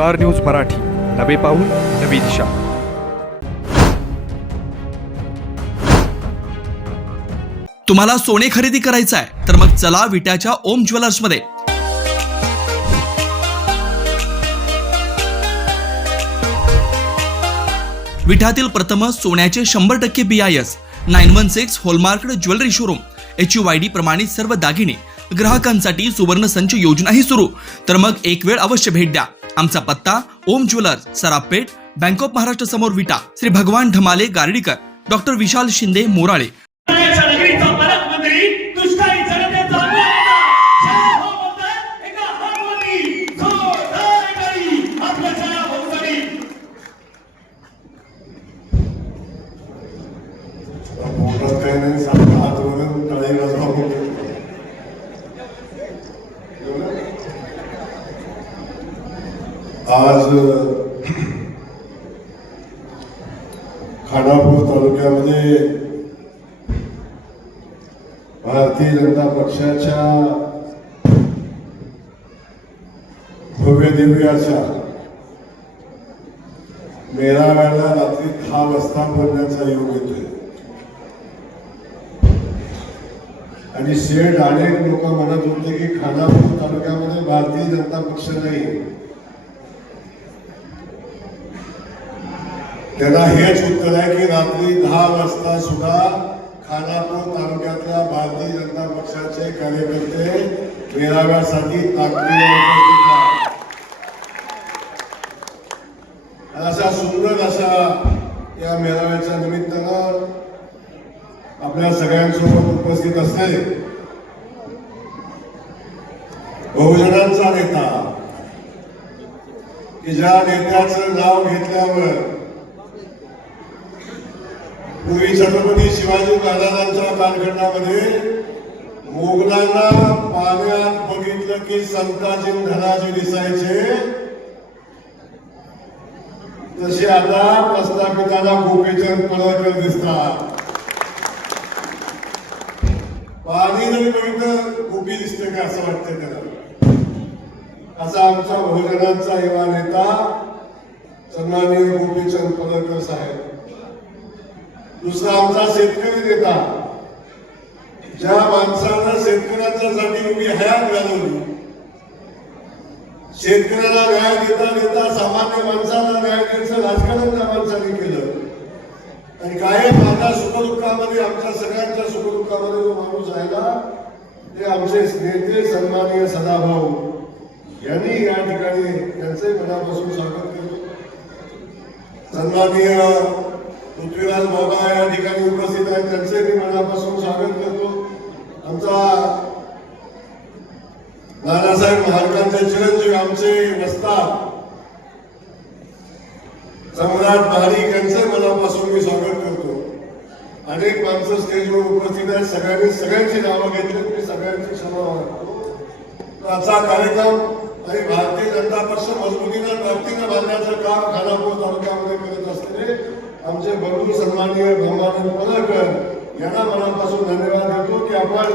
Star news Marathi. नवे पाऊल नवी दिशा. तुम्हाला सोने खरेदी करायचं आहे तर मग चला विट्याच्या ओम ज्वेलर्समध्ये. विठातील प्रथम सोन्याचे शंभर टक्के B I S nine one six hallmark jewellery showroom H U Y D प्रमाणित सर्व दागिने. ग्राहकांसाठी सुवर्ण संच योजनाही सुरू. तर मग एक वेळ अवश्य भेट द्या. आमचा पत्ता Om jewellers Sarapeth bank of Maharashtra समोर विटा श्री भगवान ढमाले गार्डीकर डॉक्टर विशाल शिंदे मोराळे. तालुक्यामध्ये भारतीय जनता पक्षाच्या भव्य दिव्याच्या मेळाव्याला रात्री दहा वाजता भरण्याचा योग येतोय. आणि शेड अनेक लोक म्हणत होते की खानापूर तालुक्यामध्ये भारतीय जनता पक्ष नाही. त्यांना हेच उत्तर आहे की रात्री दहा वाजता सुद्धा खानापूर तालुक्यातल्या भारतीय जनता पक्षाचे कार्यकर्ते मेळाव्यासाठी ताकदीने अशा सुंदर अशा या मेळाव्याच्या निमित्तानं आपल्या सगळ्यांसोबत उपस्थित असते बहुजनांचा नेता की ज्या नेत्याचं नाव घेतल्यावर पूर्वी छत्रपती शिवाजी महाराजांच्या कालखंडामध्ये मोगलांना पाण्यात बघितलं की संताजी धनाजी दिसायचे. तसे आता प्रस्थापिताला गोपीचंद पळकर दिसतात. पाणी जरी बघितलं गोपी दिसते का असं वाटतं त्याला? असा आमचा भोजनांचा युवा नेता सन्माननीय गोपीचंद पळकर साहेब. दुसरा आमचा शेतकरी नेता. ज्या माणसानं शेतकऱ्यांच्यासाठी उभी हयात घालवली शेतकऱ्याला न्याय देता देता सामान्य माणसाला न्याय द्यायचं राजकारण त्या माणसाने केलं. आणि काय माझ्या सुखदुःखामध्ये आमच्या सगळ्यांच्या सुखदुःखामध्ये जो माणूस राहिला ते आमचे नेते सन्माननीय सदाभाऊ यांनी या ठिकाणी त्यांचे मनापासून स्वागत केलं. सन्माननीय पृथ्वीराज बाबा या ठिकाणी उपस्थित आहेत त्यांचे मी मनापासून स्वागत करतो. आमचा नानासाहेब महाराजांचे चिरंजीव आमचे वस्ताद सम्राट भारिक यांचे मनापासून मी स्वागत करतो. अनेक माणसं स्टेजवर उपस्थित आहेत सगळ्यांनी सगळ्यांची नावं घेतली मी सगळ्यांची क्षमा मागतो. आजचा कार्यक्रम आणि भारतीय जनता पक्ष मजबूतीनं ताकदीनं बांधण्याचं काम खानापूर तालुक्यामध्ये करत असलेले आमचे बंधू सन्माननीय ब्रह्मानंद पलकर यांना मनापासून धन्यवाद देतो की आपण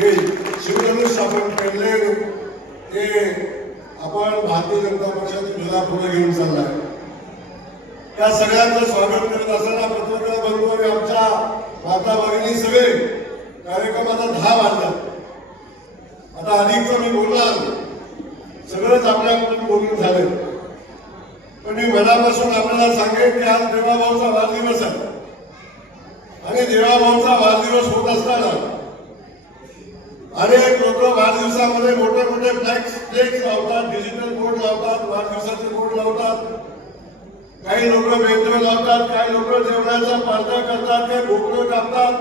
हे शिवधनुष आपण पेरले हे आपण भारतीय जनता पक्षाची ध्वजा पुढे घेऊन चाललाय. त्या सगळ्यांचं स्वागत करत असताना पत्रकार बंधू आणि आमच्या माता भगिनी सगळे कार्यक्रम आता दहा वाजला आता अधिकचं मी बोलणार. सगळंच आपल्याकडून बोलून झालं मी मनापासून आपल्याला सांगेन की आज देवाभाऊचा वाढदिवस आहे. आणि देवाभाऊचा वाढदिवस होत असताना अनेक लोक वाढदिवसामध्ये मोठे मोठे फ्लॅक्स फ्लेक्स लावतात डिजिटल बोर्ड लावतात वाढदिवसाचे बोर्ड लावतात. काही लोक मेंदू लावतात काही लोक जेवणाचा पार्टा करतात काही भोकळ कापतात.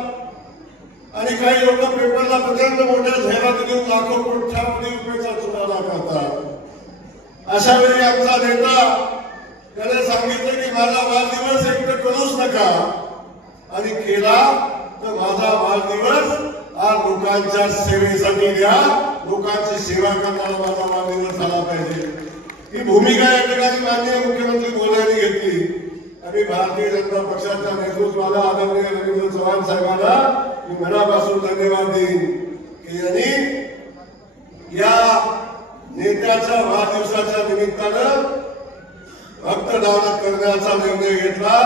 आणि काही लोक पेपरला प्रचंड मोठ्या जाहिराती देऊन लाखो कोटी रुपयाचा चुनाला करतात. अशा वेळी आमचा नेता त्याने सांगितलं की माझा वाढदिवस एकटं करूच नका. आणि केला तर माझा वाढदिवस हा लोकांच्या सेवेसाठी द्या. लोकांची सेवा करणारा माझा वाढदिवस झाला पाहिजे. ही भूमिका या ठिकाणी माननीय मुख्यमंत्री मोदयांनी घेतली. आणि भारतीय जनता पक्षाच्या नेतृत्वाला आदरणीय रवींद्र चव्हाण साहेबांना मी मनापासून धन्यवाद देईन. की यांनी या नेत्याच्या वाढदिवसाच्या निमित्तानं रक्तदान करण्याचा निर्णय घेतला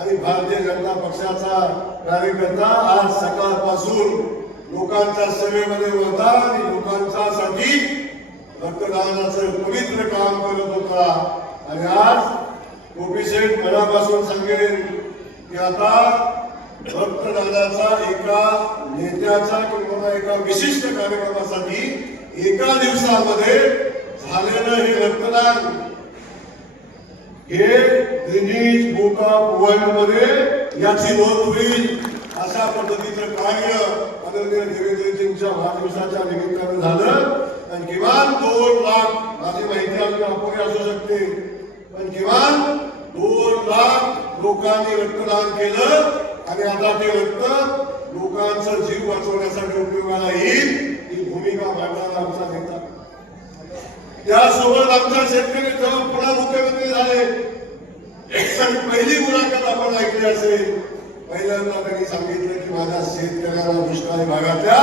आणि भारतीय जनता पक्षाचा कार्यकर्ता आज सकाळपासून लोकांच्या सेवेमध्ये होता आणि लोकांच्यासाठी रक्तदानाचं पवित्र काम करत होता. आणि आज गोपी घरापासून मनापासून सांगेन की आता रक्तदानाचा एका नेत्याचा किंवा एका विशिष्ट कार्यक्रमासाठी एका दिवसामध्ये झालेलं हे रक्तदान हे गिनीज बुक ऑफ वर्ल्डमध्ये याची नोंद होईल. अशा पद्धतीचं कार्य आदरणीय देवेंद्रजींच्या वाढदिवसाच्या निमित्तानं झालं. आणि किमान दोन लाख माझी माहिती अगदी अपुरी असू शकते. पण किमान दोन लाख लोकांनी रक्तदान केलं आणि आता ते रक्त लोकांचं जीव वाचवण्यासाठी उपयोगाला येईल. ही भूमिका मांडायला आमचा नेता त्यासोबत आमच्या शेतकरी जेव्हा पुन्हा मुख्यमंत्री झाले. पहिली मुलाखत आपण ऐकली असेल पहिल्यांदा त्यांनी सांगितलं की माझ्या शेतकऱ्याला दुष्काळी भागातल्या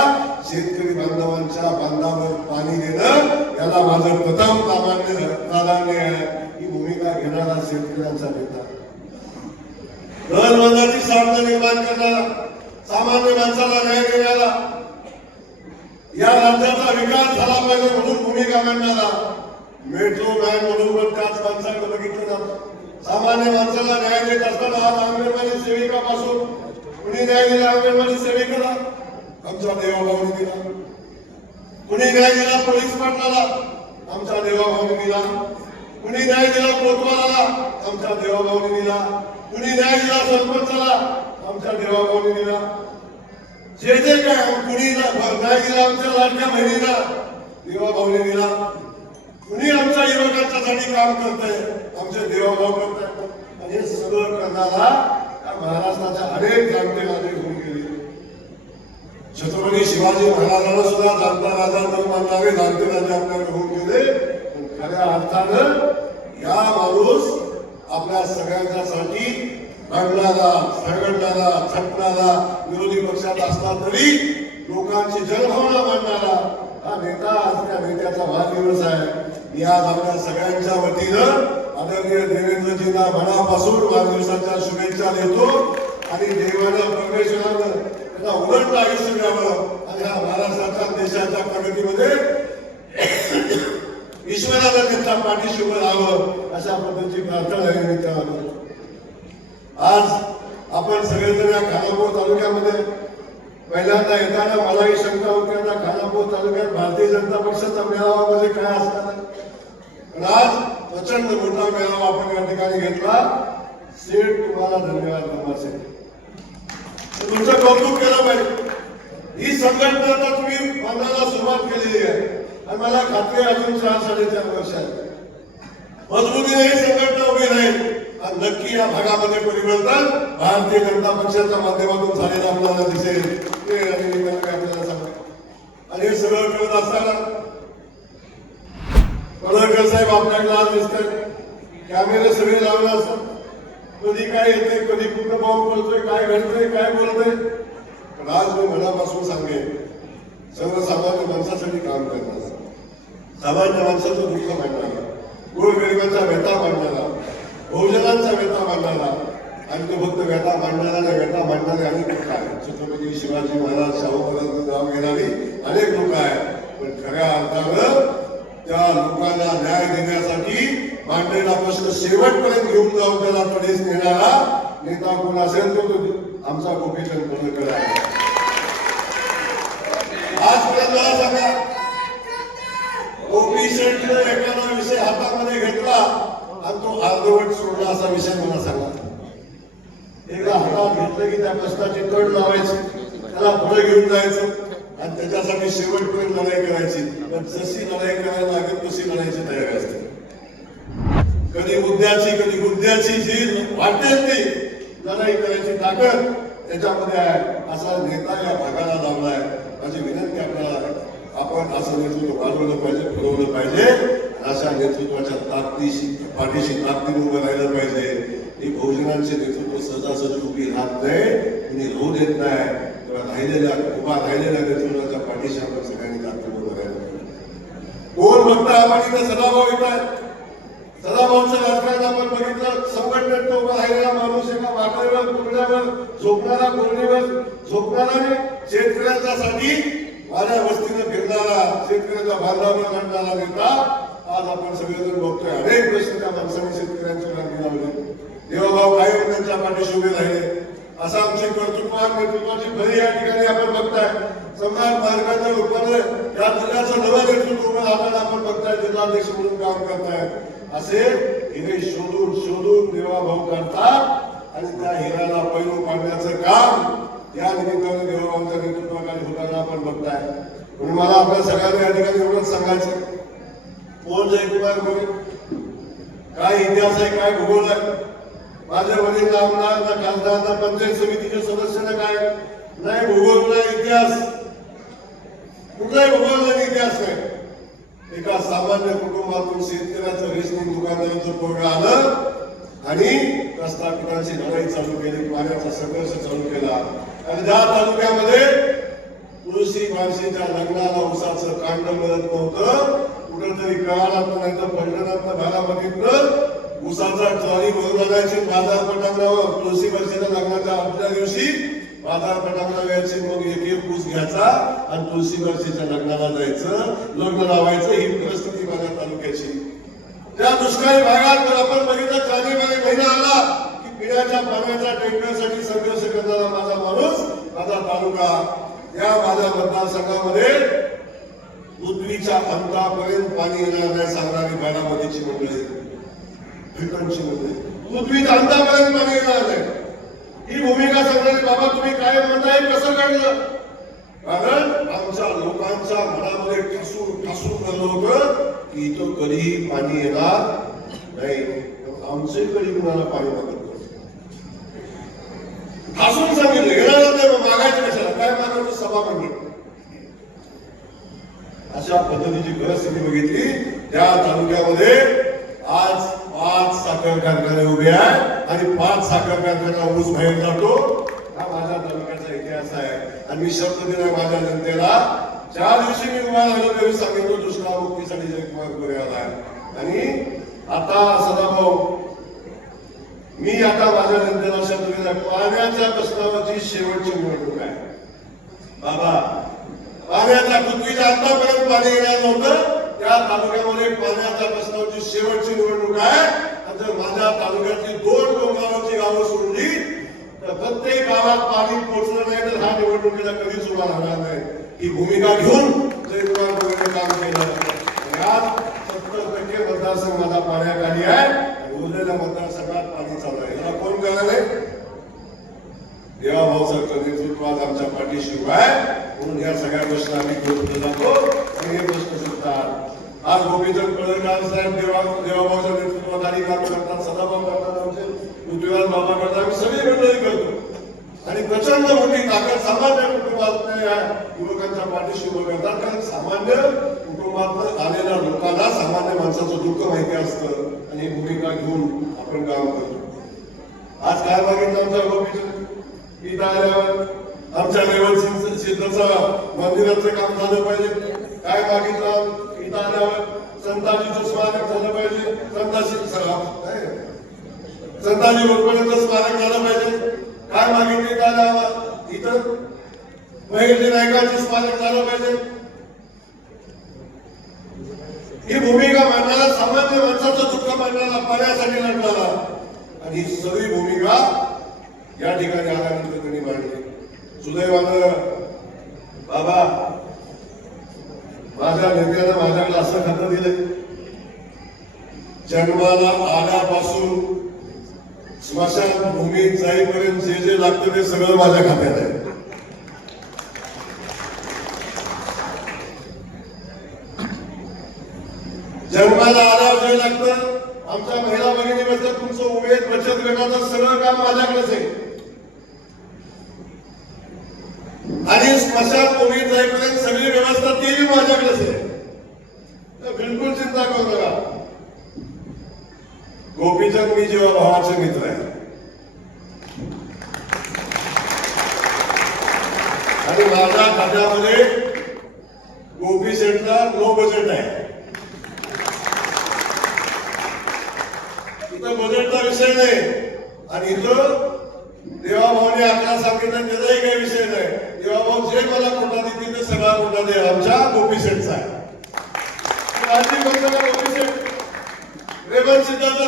शेतकरी बांधवांच्या बांधावर पाणी देणं याला माझं प्रथम प्रामाण्य प्राधान्य आहे. ही भूमिका घेणारा शेतकऱ्यांचा नेता. दरवाजाची साधनं निर्माण करणारा सामान्य माणसाला न्याय देणारा या राज्याचा विकास झाला पाहिजे म्हणून भूमिका मांडणारा मेट्रो नाही म्हणून पण त्याच माणसाकडे बघितलं जात. सामान्य माणसाला न्याय देत असताना आज अंगणवाडी सेविकापासून कुणी न्याय दिला? अंगणवाडी सेविकेला? आमचा देवाभाऊनी दिला. कुणी न्याय दिला? पोलीस पाटलाला आमचा देवाभाऊनी दिला. कुणी न्याय दिला? कोतवाला आमच्या देवाभाऊनी दिला. कुणी न्याय दिला? सरपंचाला? आमच्या देवाभाऊनी दिला. जे जे काय कुणी न्याय दिला? आमच्या लाडक्या बहिणीला देवाभाऊने दिला. कुणी आमच्या युवकांच्यासाठी काम करतंय? आमचे देवाभाव करतात आणि हे सगळं करणारा या महाराष्ट्राच्या अनेक जाणते माझे होऊन गेले. छत्रपती शिवाजी महाराजांना सुद्धा जाणता राजा न मानणारे जाणते राजे आपल्याकडे होऊन गेले. पण खऱ्या अर्थानं या माणूस आपल्या सगळ्यांच्यासाठी भांडणारा झगडणारा थटणारा विरोधी पक्षात असला तरी लोकांची जनभावना मांडणारा हा नेता आज त्या नेत्याचा वाढदिवस आहे. मी आज आपल्या सगळ्यांच्या वतीनं आदरणीय देवेंद्रजींना मनापासून वाढदिवसाच्या शुभेच्छा देतो. आणि देवानं परमेश्वरानं त्याला उलट आयुष्य द्यावं आणि हा महाराष्ट्राच्या देशाच्या प्रगतीमध्ये ईश्वराला त्यांच्या पाठीशी उभं राहावं अशा पद्धतीची प्रार्थना आहे मी आज आपण सगळेजण या खानापूर तालुक्यामध्ये पहिल्यांदा येताना मलाही शंका होती आता खानापूर तालुक्यात भारतीय जनता पक्षाचा मेळावा म्हणजे काय असणार पण आज प्रचंड मोठा मेळावा आपण या ठिकाणी घेतला. सेठ तुम्हाला धन्यवाद नमः तुमचं कौतुक केलं पाहिजे. ही संघटना आता तुम्ही बांधायला सुरुवात केलेली आहे. आणि मला खात्री अजून सहा साडेचार वर्षात मजबूतीने ही संघटना उभी राहील. नक्की या भागामध्ये परिवर्तन भारतीय जनता पक्षाच्या माध्यमातून झालेलं आपल्याला दिसेल. ते आपल्याला सांगतो आणि हे सगळं करत असताना पडळकर साहेब आपल्याकडे आज दिसतात. कॅमेरे सगळे लावले असतात. कधी काय येते कधी कुठं पाहून बोलतोय काय घडतंय काय बोलतोय? पण आज मी मनापासून सांगेन सर्वसामान्य माणसासाठी काम करणार. सामान्य माणसाचं दुःख मांडणार. गोरगरिबांचा व्यथा मांडणारा. बहुजनांचा व्यथा मांडणारा आणि तो फक्त व्यथा मांडणारा नाही व्यथा मांडणारे अनेक लोक आहेत. छत्रपती शिवाजी महाराज शाहू महाराज नाव अनेक लोक आहेत. पण खऱ्या अर्थानं त्या लोकांना न्याय देण्यासाठी मांडलेला प्रश्न शेवटपर्यंत घेऊन जाऊन त्याला प्रदेश नेणारा नेता कोण असेल तो आमचा गोपीचंद पडळकर आहे. आजपर्यंत मला सांगा गोपीचंद एखादा विषय हातामध्ये घेतला. आणि तो अर्धवट सोडला असा विषय मला सांगा. एकदा हातात घेतलं की त्या प्रश्नाची तड लावायची त्याला पुढे घेऊन जायचं आणि त्याच्यासाठी शेवटपर्यंत लढाई करायची. पण जशी लढाई करायला लागेल तशी लढायची तयारी असते. कधी उद्याची कधी मुद्द्याची जी वाटेल ती लढाई करायची ताकद त्याच्यामध्ये आहे. असा नेता या भागाला लावलाय. माझी विनंती आपल्याला आपण असं नेतृत्व वाढवलं पाहिजे पुरवलं पाहिजे. अशा नेतृत्वाच्या ताकदीशी पाठीशी ताकदीने उभं राहिलं पाहिजे. हे बहुजनांचे नेतृत्व सहजासहजी उभी राहत नाही. कुणी राहू देत नाही. तेव्हा राहिलेल्या उभा राहिलेल्या नेतृत्वाच्या पाठीशी आपण सगळ्यांनी ताकदी उभं राहिलं पाहिजे. कोण बघताय आपण इथं सदाभाऊ येत आहे सदाभाऊचं राजकारण आपण बघितलं. संघटनेत तो उभा राहिलेला माणूस एका वाटावर कुरड्यावर झोपणारा कोरणीवर झोपणारा आणि शेतकऱ्यांच्यासाठी माझ्या वस्तीनं फिरणारा शेतकऱ्याच्या बांधावर काढणारा नेता आज आपण सगळेजण बघतोय अनेक प्रश्न त्या माणसाने शेतकऱ्यांच्या मार्गी लावले. देवाभाऊ कायम त्यांच्या पाठीशी उभे राहिले. असं आमची कर्तृत्वान नेतृत्वाची भरी या ठिकाणी आपण बघताय. सम्राट मार्गाच्या रूपाने या जिल्ह्याचं नवं नेतृत्व उभं आपण बघताय जिल्हाध्यक्ष म्हणून काम करताय. असे हिरे शोधून शोधून देवाभाऊ करतात आणि त्या हिराला पैलू पाडण्याचं काम या निमित्ताने देवाभाऊच्या नेतृत्वाखाली होताना आपण बघताय. म्हणून मला आपल्या सगळ्यांना या ठिकाणी एवढंच सांगायचं कोण जयकुमार गोरे काय इतिहास आहे काय भूगोल आहे? माझे वडील आमदार ना खासदार ना पंचायत समितीचे सदस्य ना काय? नाही भूगोल नाही इतिहास. कुठलाही भूगोल नाही इतिहास नाही. एका सामान्य कुटुंबातून शेतकऱ्याचं रेशनिंग दुकानदाराचं पोरग आलं आणि प्रस्थापितांची लढाई चालू केली पाण्याचा संघर्ष चालू केला. आणि ज्या तालुक्यामध्ये तुळशी माणशीच्या लग्नाला उसाचं कांड मिळत नव्हतं. कुठंतरी कळाला नाही तर पंढरनाथ बारामतीतनं उसाचा ट्रॉली भरून आणायची बाजारपेठांवर तुळशी माणशीच्या लग्नाच्या आदल्या दिवशी बाजारपेठांना यायचे. मग एक एक ऊस घ्यायचा आणि तुळशी माणशीच्या लग्नाला जायचं. लग्न लावायचं ही परिस्थिती माझ्या तालुक्याची. त्या दुष्काळी भागात जर आपण बघितलं जानेवारी महिना आला की पिण्याच्या पाण्याच्या टेकण्यासाठी संघर्ष करणारा माझा माणूस माझा तालुका. या माझ्या मतदारसंघामध्ये पृथ्वीच्या अंतापर्यंत पाणी येणार नाही सांगणारी बारामतीची मंडळी. ब्रिटनची मंडळी. पृथ्वीच्या अंतापर्यंत पाणी येणार नाही. ही भूमिका सांगणारी बाबा तुम्ही काय म्हणताय कसं काढलं कारण आमच्या लोकांच्या मनामध्ये ठासून ठासून झालं होतं की इथं कधीही पाणी येणार नाही. आमचे कधी कुणाला पाणी मागत ठासून सांगितलं. येणार नाही मागायचं कशाला? काय मागायचं? सभा मंडळ अशा पद्धतीची परिस्थिती बघितली. त्या तालुक्यामध्ये आज पाच साखर कारखाने उभे आहे आणि पाच साखर कारखाना ऊस बाहेर जातो. हा माझ्या तालुक्याचा इतिहास आहे. आणि मी शब्द दिला माझ्या जनतेला. ज्या दिवशी मी तुम्हाला राहिलो त्यावेळी सांगितलं दुष्काळ मुक्तीसाठी जयकुमार गोरे आलाय आणि आता सदाभाऊ मी आता माझ्या जनतेला शब्द दिला पाण्याच्या प्रस्तावाची शेवटची निवडणूक आहे. बाबा पाण्याचा पृथ्वीच्या अंतापर्यंत पाणी येणार नव्हतं. त्या तालुक्यामध्ये पाण्याचा प्रस्तावची शेवटची निवडणूक आहे. आणि जर माझ्या तालुक्यातली दोन डोंगरावरची गावं सोडली तर प्रत्येक गावात पाणी पोहोचलं नाही तर हा निवडणुकीला कधीच उभा राहणार नाही. ही भूमिका घेऊन जयकुमार गोरेने काम केलं. आज सत्तर टक्के मतदारसंघ माझा पाण्याखाली आहे. उरलेल्या मतदारसंघात पाणी चालू आहे. याला कोण करणार आहे? देवाभाऊसारखं नेतृत्व आज आमच्या पाठीशिवाय आहे. म्हणून या सगळ्या गोष्टी आम्ही करून जातो आणि हे प्रश्न सुटतात आज गोपीचंद पडळकर साहेब देवा देवाभाऊच्या नेतृत्वाखाली काम करतात सदाभाऊ करतात आमचे पृथ्वीराज बाबा करतात. आम्ही सगळी मंडळी करतो. आणि प्रचंड मोठी ताकद सामान्य कुटुंबात युवकांच्या पाठीशी उभं करतात. कारण सामान्य कुटुंबात आलेल्या लोकांना सामान्य माणसाचं दुःख माहिती असतं. आणि ही भूमिका घेऊन आपण काम करतो. आज काय मागितलं आमच्या गोपीचंद? पिता आल्यावर आमच्या लेवल सिद्धचं मंदिराचं काम झालं पाहिजे. काय मागितलं? इथं आल्यावर संताजीचं स्मारक झालं पाहिजे. संताजी संताजी गोरपर्यंत स्मारक झालं पाहिजे. काय मागितले इथं आल्यावर? इथं महेशजी नायकांचं स्मारक झालं पाहिजे. ही भूमिका मांडणारा सामान्य माणसाचं दुःख मांडणारा पाण्यासाठी लढणारा. आणि ही सगळी भूमिका या ठिकाणी आल्यानंतर त्यांनी मांडली. सुदैवानं बाबा माझ्या नेत्यानं माझ्याकडे असं खातं दिलंय. जन्माला आल्यापासून स्मशान भूमीत जाईपर्यंत जे जे लागतं ते सगळं माझ्या खात्यात आहे. जन्माला आल्यावर जे लागतं आमच्या महिला भगिनी बसतात तुमचं उमेद बचत गटाचं सगळं काम माझ्याकडेच आहे. कशा स्मशान जाईपर्यंत सगळी व्यवस्था ती माझ्याकडेच आहे. तर बिलकुल चिंता करू नका. गोपीचंद मी जेव्हा भावाचे मित्र आहे. आणि माझ्या खात्यामध्ये गोपी सेंटला नो बजेट आहे. इथं बजेटचा विषय नाही. आणि इथं देवाभावाने आपल्याला सांगितलं त्याचं काही विषय नाही देवाभाऊ जे मला कोटा देतील मध्ये आमच्या गोपी सेटचा आहे आजी गोपी सेट रेवंत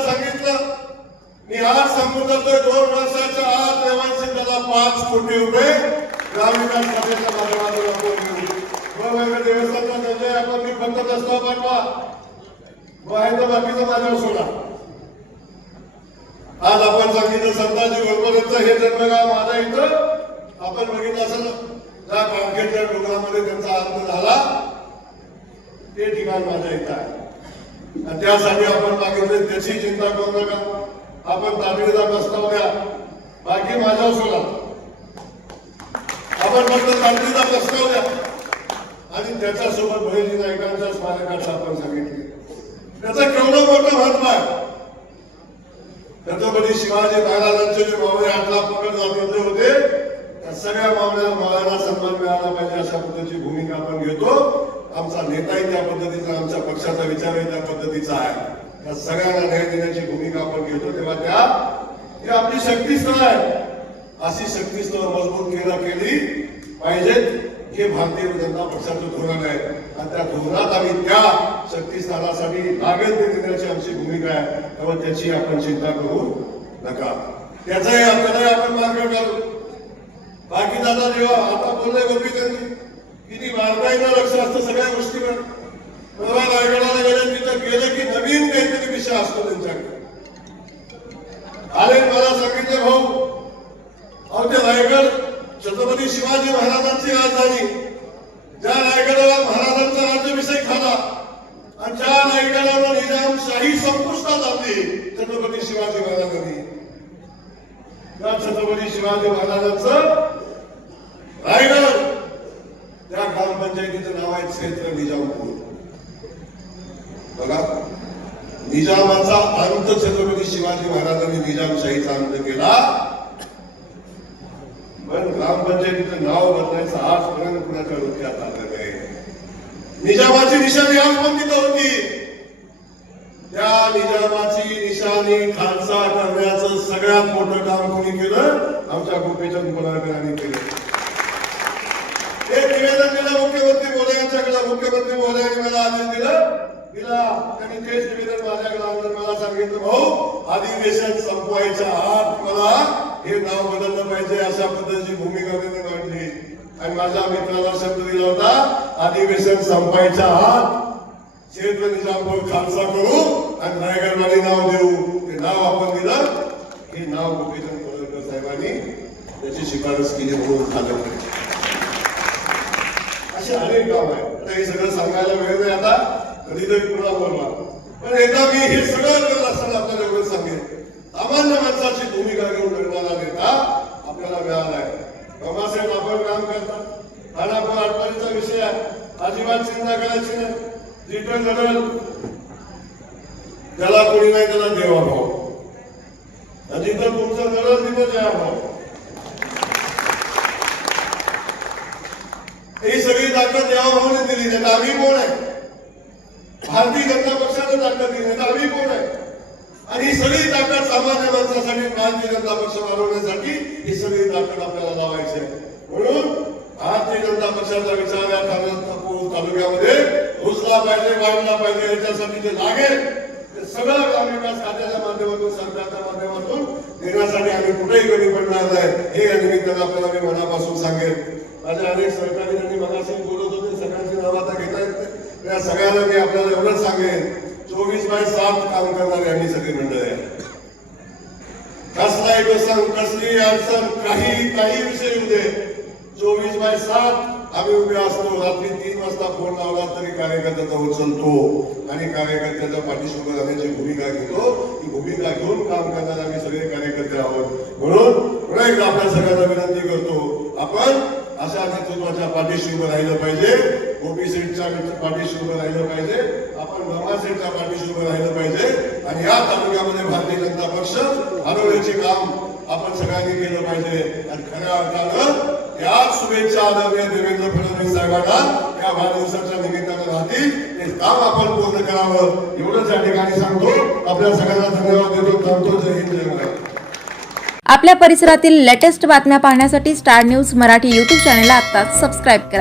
सांगितलं. मी आज सांगून जातोय दोन वर्षाच्या आत रेवंत सिद्धाला पाच कोटी रुपये ग्रामविकास खात्याच्या माध्यमातून आपण वेगवेगळ्या आपण मी फक्त प्रस्ताव पाठवा. व आहे तर बाकीचं माझ्यावर सोडा. आज आपण सांगितलं संताजी गोलबरचं हे जन्मगाव माझ्या इथं. आपण बघितलं असेल त्या बँकेच्या डोंगरामध्ये त्यांचा अंत झाला ते ठिकाण माझ्या इथं आहे. आणि त्यासाठी आपण मागितले त्याची चिंता करू नका. आपण तातडीचा प्रस्ताव द्या. बाकी माझ्या सोडा. आपण फक्त तातडीचा प्रस्ताव द्या. आणि त्याच्यासोबत बहिणी नायकांच्या स्मारकाचं आपण सांगितले त्याचा केवढं मोठं महत्त्व आहे? छत्रपती शिवाजी महाराजांचे जे बाबा आठला पकड जातले होते त्या सगळ्या मावळ्या मावळ्यांना सन्मान मिळाला. पाहिजे अशा पद्धतीची भूमिका आपण घेतो. आमचा नेताही त्या पद्धतीचा आमच्या पक्षाचा विचारही त्या पद्धतीचा आहे. त्या सगळ्यांना न्याय देण्याची भूमिका आपण घेतो. तेव्हा त्या हे आपली शक्तीस्थळ आहे अशी शक्तीस्थळ मजबूत केला केली पाहिजेत. हे भारतीय जनता पक्षाचं धोरण आहे. आणि त्या धोरणात आम्ही त्या शक्तीस्थानासाठी लागेल ते देण्याची आमची भूमिका आहे. त्यामुळे त्याची आपण चिंता करू नका. त्याचाही आपल्याला आपण मार्ग काढू बाकी दादा जेव्हा आता बोलले गोपी त्यांनी किती बारकाईनं लक्ष असतं सगळ्या गोष्टीवर. परवा रायगडाला गेले तिथं गेले की नवीन काहीतरी विषय असतो त्यांच्याकडे. आले मला सांगितले भाऊ अहो ते रायगड छत्रपती शिवाजी महाराजांची राजधानी. ज्या रायगडाला महाराजांचा राज्याभिषेक झाला आणि ज्या रायगडाला निजामशाही संपुष्टात आणली छत्रपती शिवाजी महाराजांनी. त्या छत्रपती शिवाजी महाराजांचं रायगड त्या ग्रामपंचायतीचं नाव आहे क्षेत्र निजामपूर. बघा निजामाचा अंत छत्रपती शिवाजी महाराजांनी निजामशाहीचा अंत केला. पण ग्रामपंचायतीचं नाव बदलायचं आजपर्यंत कुणाच्या डोक्यात आलं नाही निजामाची निशाणी आज पण तिथं होती? त्या निजामाची निशाणी खालसा करण्याचं सगळ्यात मोठं काम कोणी केलं? आमच्या गोपीचंद पडळकरांनी केलं. हे निवेदन दिलं मुख्यमंत्री मोदयांच्याकडे मुख्यमंत्री मोदयांनी मला आदेश दिलं. दिला. त्यांनी तेच निवेदन माझ्याकडे आणलं मला सांगितलं भाऊ अधिवेशन संपवायच्या आत मला हे नाव बदललं पाहिजे अशा पद्धतीची भूमिका त्यांनी मांडली. आणि माझ्या मित्राला शब्द दिला होता अधिवेशन संपायच्या आत क्षेत्र निजामपूर खालसा करू आणि रायगडवाडी नाव देऊ. ते नाव आपण दिलं. हे नाव गोपीचंद साहेबांनी त्याची शिफारस केली म्हणून झालं असे अनेक काम आहे. आता हे सगळं सांगायला वेळ नाही. आता कधीतरी पुन्हा बोलणार. पण एकदा मी हे सगळं करत पक्षाचा विचार या तालुक्यामध्ये रुजला पाहिजे वाढला पाहिजे याच्यासाठी जे लागेल ते सगळं खात्याच्या माध्यमातून सरकारच्या माध्यमातून देण्यासाठी आम्ही कुठेही कमी पडणार नाही हे या निमित्तानं आपल्याला मी मनापासून सांगेन माझे अनेक बोलत होते सगळ्यांची आता घेता येत. त्या सगळ्यांना मी आपल्याला एवढंच सांगेन चोवीस बाय सात काम करणारी आम्ही सगळी आहे कसलाही कसली अडचण काही काही विषय येऊ दे चोवीस बाय सात आम्ही उभे असतो रात्री तीन वाजता फोन लावला तरी कार्यकर्त्याचा उचलतो. आणि कार्यकर्त्याचा पाठीशी उभं राहण्याची भूमिका घेतो. ही भूमिका घेऊन काम करणारे आम्ही सगळे कार्यकर्ते आहोत. म्हणून पुन्हा एकदा आपल्या सगळ्यांना विनंती करतो आपण अशा नेतृत्वाच्या पाठीशी उभं राहिलं पाहिजे. ओबी सेटच्या पाठीशी उभं राहिलं पाहिजे. आपण ब्रह्मा सेटच्या पाठीशी उभं राहिलं पाहिजे. आणि या तालुक्यामध्ये भारतीय जनता पक्ष हरवण्याचे काम आपण सगळ्यांनी केलं पाहिजे. आणि खऱ्या अर्थानं त्याच शुभेच्छा आदरणीय देवेंद्र फडणवीस साहेबांना या वाढदिवसाच्या निमित्तानं राहतील. ते काम आपण पूर्ण करावं एवढंच या ठिकाणी सांगतो. आपल्या सगळ्यांना धन्यवाद देतो. थांबतो. जय हिंद जय महाराष्ट्र आपल्या परिसरातील लेटेस्ट बातम्या पाहण्यासाठी स्टार न्यूज मराठी यूट्यूब चॅनलला आत्ताच सबस्क्राईब करा.